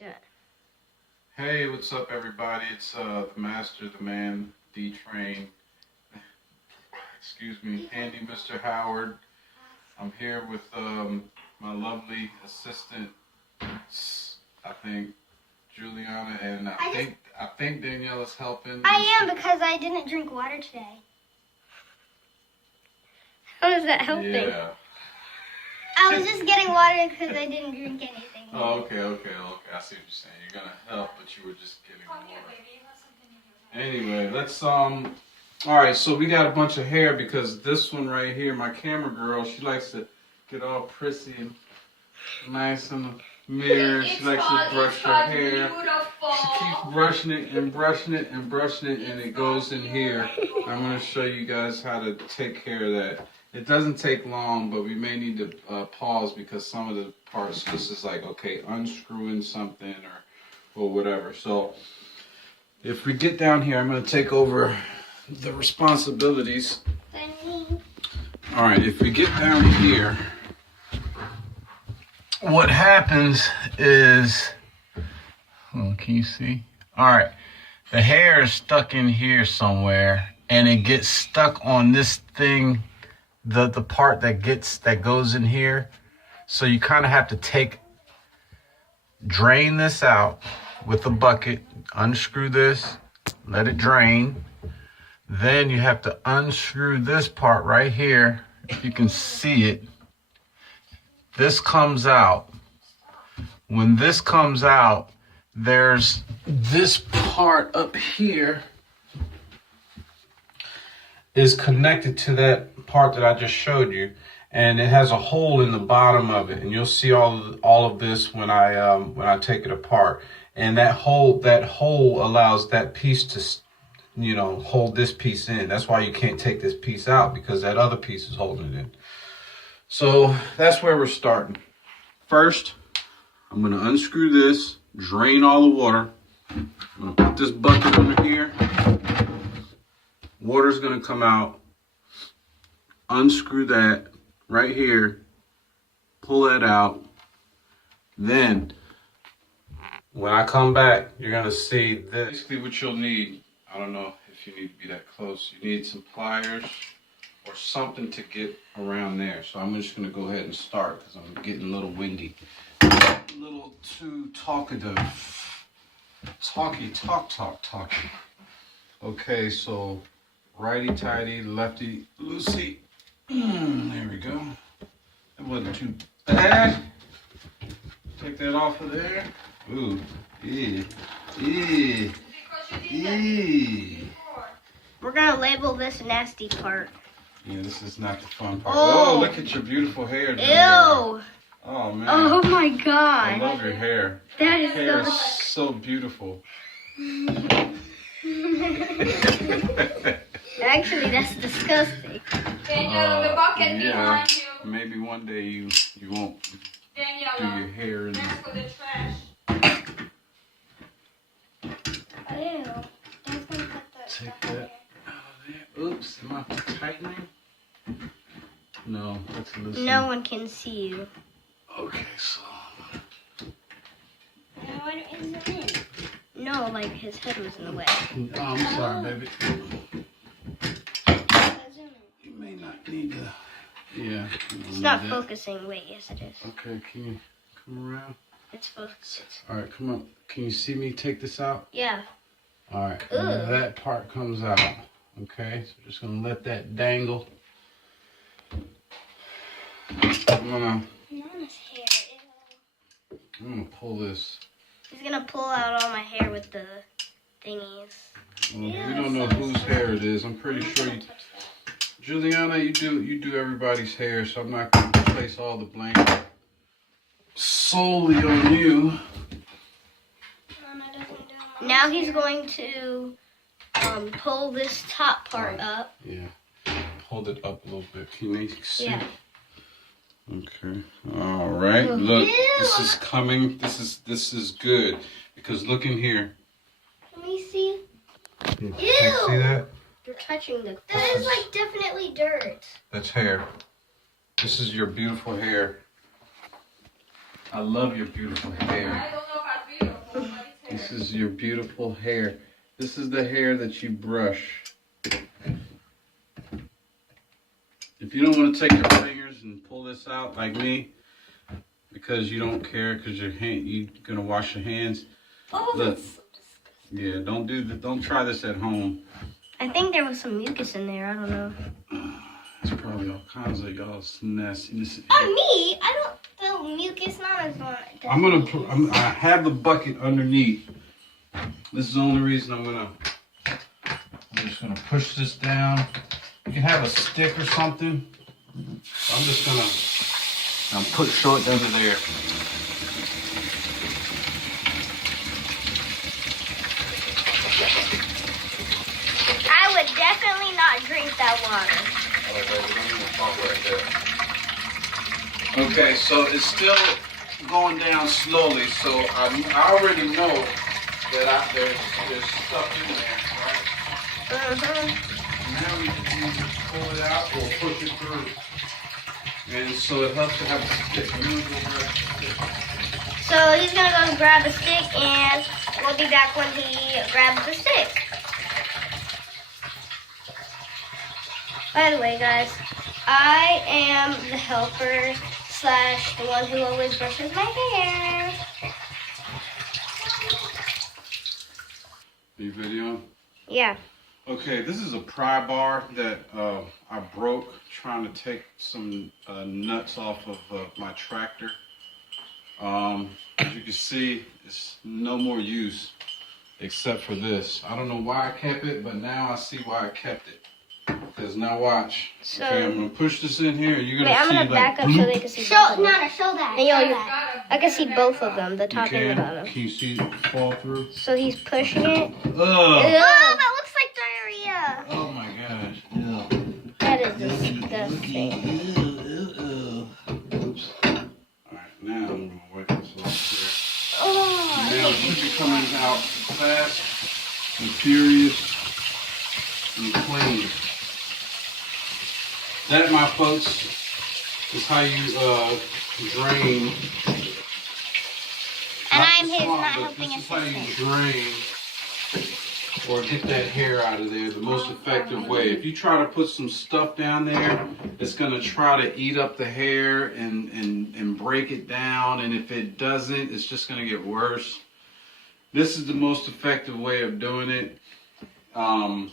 Done. Hey, what's up, everybody? It's the Master, the Man, D-Train. Excuse me, Handy Mr. Howard. I'm here with my lovely assistant, I think, Juliana, and I think Daniela's helping. I am, because I didn't drink water today. How is that helping? Yeah. I was just getting water because I didn't drink anything. Oh, okay. I see what you're saying. You're gonna help, but you were just getting water. Anyway, let's all right, so we got a bunch of hair because this one right here, my camera girl, she likes to get all prissy and nice in the mirror. She likes to brush her hair. Beautiful. She keeps brushing it and brushing it and brushing it, and it goes in here. I'm going to show you guys how to take care of that. It doesn't take long, but we may need to pause because some of the parts, this is like, okay, unscrewing something or whatever. So if we get down here, I'm going to take over the responsibilities. All right, if we get down here, what happens is, oh, can you see? All right, the hair is stuck in here somewhere, and it gets stuck on this thing, the part that goes in here. So you kind of have to drain this out with a bucket, unscrew this, let it drain. Then you have to unscrew this part right here. If you can see it, this comes out. When this comes out, there's this part up here is connected to that part that I just showed you, and it has a hole in the bottom of it, and you'll see all of this when I take it apart. And that hole allows that piece to, you know, hold this piece in. That's why you can't take this piece out, because that other piece is holding it in. So that's where we're starting. First, I'm going to unscrew this, drain all the water. I'm going to put this bucket under here. Water's going to come out. Unscrew that right here. Pull that out. Then, when I come back, you're going to see this. Basically what you'll need, I don't know if you need to be that close. You need some pliers or something to get around there. So I'm just going to go ahead and start because I'm getting a little windy. A little too talkative. Talky. Okay, so righty-tighty, lefty-loosey. There we go. That wasn't too bad. Take that off of there. Ooh, yeah. We're going to label this nasty part. Yeah, this is not the fun part. Oh, look at your beautiful hair. Ew. Oh, man. Oh, my God. I love your hair. That is Your hair is so beautiful. Actually, that's disgusting. Daniela, the bucket behind you. Maybe one day you won't do your hair in That's for the trash. Ew. That's going to cut the Take that out of there. Oops, am I tightening? No, that's loosening. No one can see you. Okay, so. No, like his head was in the way. Oh, I'm sorry, baby. You may not need to. Yeah. It's not focusing. Wait, yes it is. Okay, can you come around? It's focused. All right, come on. Can you see me take this out? Yeah. All right, and that part comes out. Okay, so just gonna let that dangle. I'm gonna pull this. He's gonna pull out all my hair with the thingies. Well, we don't know whose hair it is. I'm pretty sure you, Juliana, you do everybody's hair, so I'm not gonna place all the blame solely on you. Now he's going to pull this top part up. Yeah, hold it up a little bit. Can you see? Yeah. Okay. All right. Look, this is coming. This is good because look in here. Can we see? You can't see that? You're touching the. That is like definitely dirt. That's hair. This is your beautiful hair. I love your beautiful hair. I don't know how beautiful. This is your beautiful hair. This is the hair that you brush. If you don't want to take your fingers and pull this out like me, because you don't care, because you're gonna wash your hands. Oh, Look, that's so disgusting. yeah, don't do that. Don't try this at home. I think there was some mucus in there. I don't know. It's probably all kinds of y'all's nastiness. On me, I don't feel mucus. Not as much. I have the bucket underneath. This is the only reason I'm just gonna push this down. You can have a stick or something. I'm just gonna throw it under there. I would definitely not drink that water. Okay, so it's still going down slowly. So I already know that there's stuff in there, right? Now we can either pull it out or push it through. And so it helps to have a stick. I'm gonna go grab a stick. So he's gonna go grab a stick, and we'll be back when he grabs the stick. By the way, guys, I am the helper / the one who always brushes my hair. Are you videoing? Yeah. Okay, this is a pry bar that I broke trying to take some nuts off of my tractor. As you can see, it's no more use except for this. I don't know why I kept it, but now I see why I kept it. Because now watch. So, okay, I'm going to push this in here. You're going wait, to I'm see gonna back like, up so they can see both of them. Show that. And you'll- Show that. I can see both of them, the you top and the bottom. can you see it fall through? So he's pushing it. Ugh. Oh, that looks like diarrhea. Oh my gosh. That is disgusting. Oops. Alright, now I'm going to wipe this off Oh, here. Now it should be coming out fast and furious and clean. That, my folks, is how you drain. and not I'm the his swamp, not but helping this is how you assistant. drain or get that hair out of there the most effective way. If you try to put some stuff down there, it's going to try to eat up the hair and break it down. And if it doesn't, it's just going to get worse. This is the most effective way of doing it. The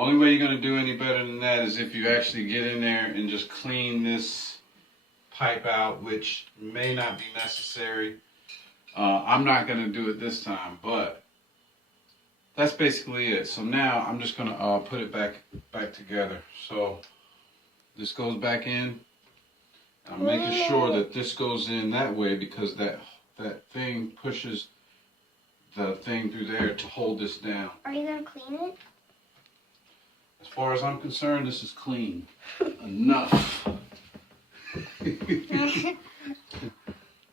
only way you're going to do any better than that is if you actually get in there and just clean this pipe out, which may not be necessary. I'm not going to do it this time, but that's basically it. So now I'm just going to put it back together. So this goes back in. I'm making sure that this goes in that way because that thing pushes the thing through there to hold this down. Are you gonna clean it? As far as I'm concerned, this is clean. Enough.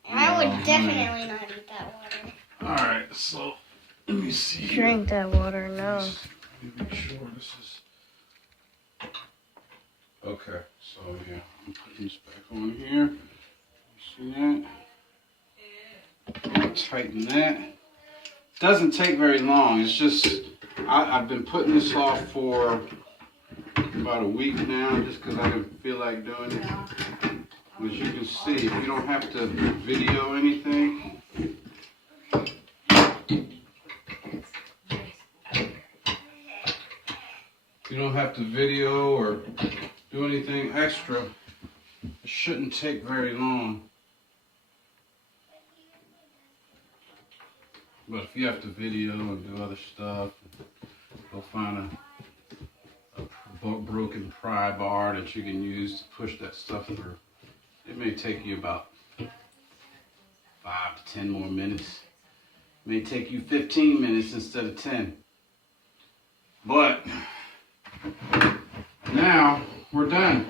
I would definitely not eat that water. Alright, so let me see. Drink that water, no. Let me make sure this is. Okay, so yeah, I'm putting this back on here. You see that? I'm gonna tighten that. Doesn't take very long. It's just I've been putting this off for about a week now, just because I didn't feel like doing it. As you can see, if you don't have to video anything. You don't have to video or do anything extra. It shouldn't take very long. But if you have to video and do other stuff, go find a broken pry bar that you can use to push that stuff through. It may take you about 5 to 10 more minutes. It may take you 15 minutes instead of 10. But now we're done.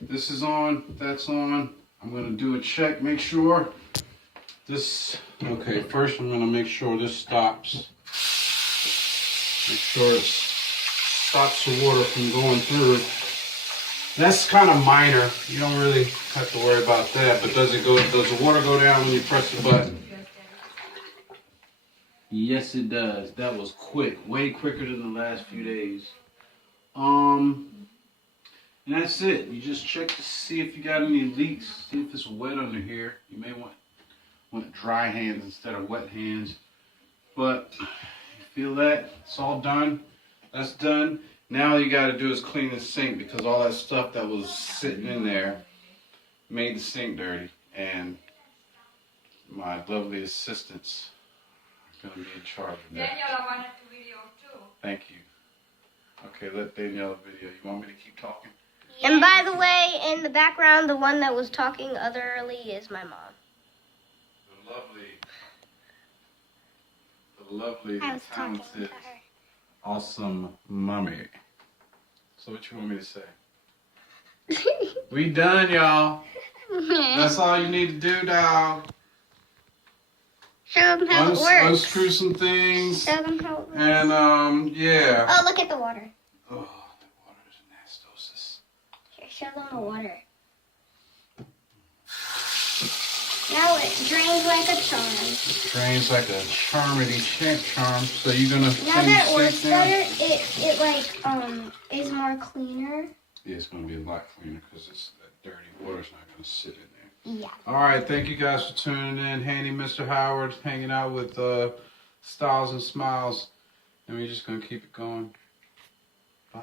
This is on, that's on. I'm gonna do a check, make sure this, okay, first I'm gonna make sure this stops. Make sure it stops the water from going through. That's kind of minor. You don't really have to worry about that. But does the water go down when you press the button? Yes, it does. That was quick. Way quicker than the last few days. And that's it. You just check to see if you got any leaks. See if it's wet under here. You may want dry hands instead of wet hands. But you feel that? It's all done. That's done. Now all you got to do is clean the sink because all that stuff that was sitting in there made the sink dirty. And my lovely assistants are going to be in charge of that. Daniela wanted the video too. Thank you. Okay, let Daniela video. You want me to keep talking? And by the way, in the background, the one that was talking otherly is my mom. The lovely, I was talking to talented, her. awesome mommy. So what you want me to say? We done, y'all. That's all you need to do, dog. Show them how it works. Unscrew some things. Show them how it works. And, yeah. Oh, look at the water. Oh, that water is nastosis. Here, show them the water. Now it drains like a charm. Drains like a charm. So you're gonna Now that it works better, it is more cleaner. Yeah, it's gonna be a lot cleaner because that dirty water's not gonna sit in there. Yeah. All right, thank you guys for tuning in. Handy Mr. Howard hanging out with Styles and Smiles, and we're just gonna keep it going. Bye.